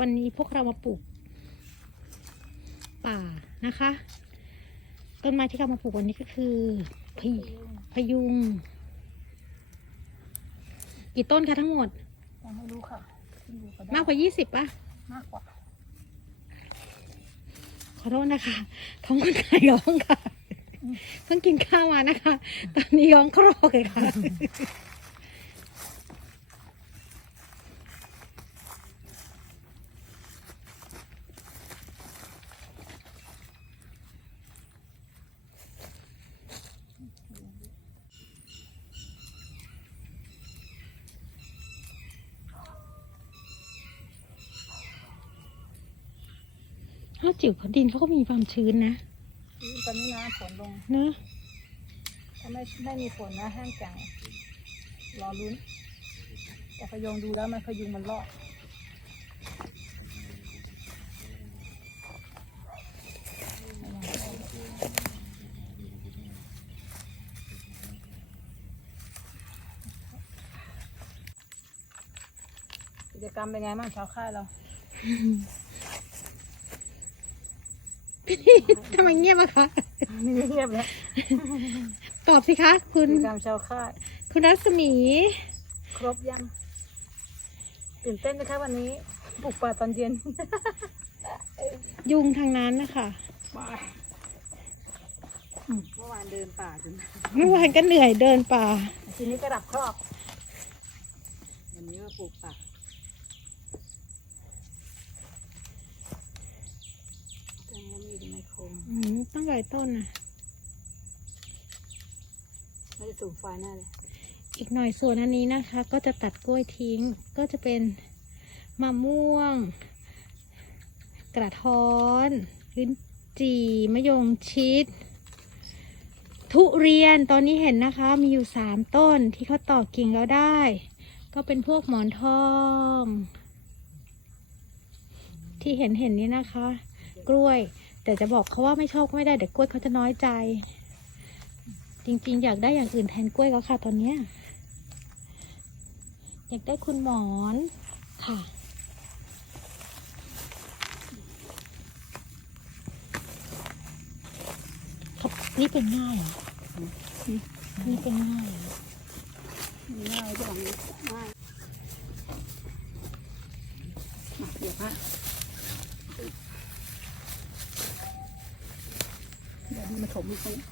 วันนี้พวกเรามาปลูก ป่านะคะ ต้นไม้ที่เรามาปลูกวันนี้ก็คือพยพยุง กี่ต้นคะทั้งหมดยังไม่รู้ค่ะขึ้นดูก็ได้มากกว่ายี่สิบป่ะ มากกว่า ขอโทษนะคะ ท้องคนไข้ร้องค่ะ เพิ่งกินข้าวมานะคะ ตอนนี้ร้องครอกเลยค่ะ ข้าวจิ๋วเขาดินเขาก็มีความชื้นนะตอนนี้นะฝนลงเนอะถ้าไม่ไม่มีฝนนะแห้งจังรอลุ้น แต่พยงดูแล้วมันพยุงมันรอดกิจกรรมเป็นไงบ้างชาวค่ายเรา ทำไมเงียบอะคะเงียบแล้วตอบสิคะ คุณกิจกรรมชาวค่ายคุณรัศมี ครบยังตื่นเต้นไหมคะวันนี้ปลุกป่าตอนเย็น ยุงทางนั้นนะคะเมื่อวานเดินป่าจนเมื่อวานก็เหนื่อยเดินป่าทีนี้ก็ดับครอบวันนี้ก็ปลูกป่าแต่ว่ามีอยู่ในโครง อืมตั้งห ลายต้นนะไม่ได้สูงไฟแน่เลย อีกหน่อยส่วนอันนี้นะคะ ก็จะตัดกล้วยทิ้ง ก็จะเป็นมะม่วง กระท้อนลิ้นจี่มะยงชิด ทุเรียนตอนนี้เห็นนะคะ มีอยู่สามต้นที่เขาต่อกิ่งแล้วได้ ก็เป็นพวกหมอนทอง ที่เห็นเห็นนี้นะคะ กล้วย แต่จะบอกเขาว่าไม่ชอบก็ไม่ได้เดี๋ยวกล้วยเขาจะน้อยใจ จริง ๆ อยากได้อย่างอื่นแทนกล้วยแล้วค่ะ ตอนเนี้ยอยากได้คุณหมอนค่ะนี่เป็นง่ายเหรอนี่เป็นง่ายหรอง่ายจังง่ายเดี๋ยวฮะ เดี๋ยวนี่มาถมอีกตรงนี้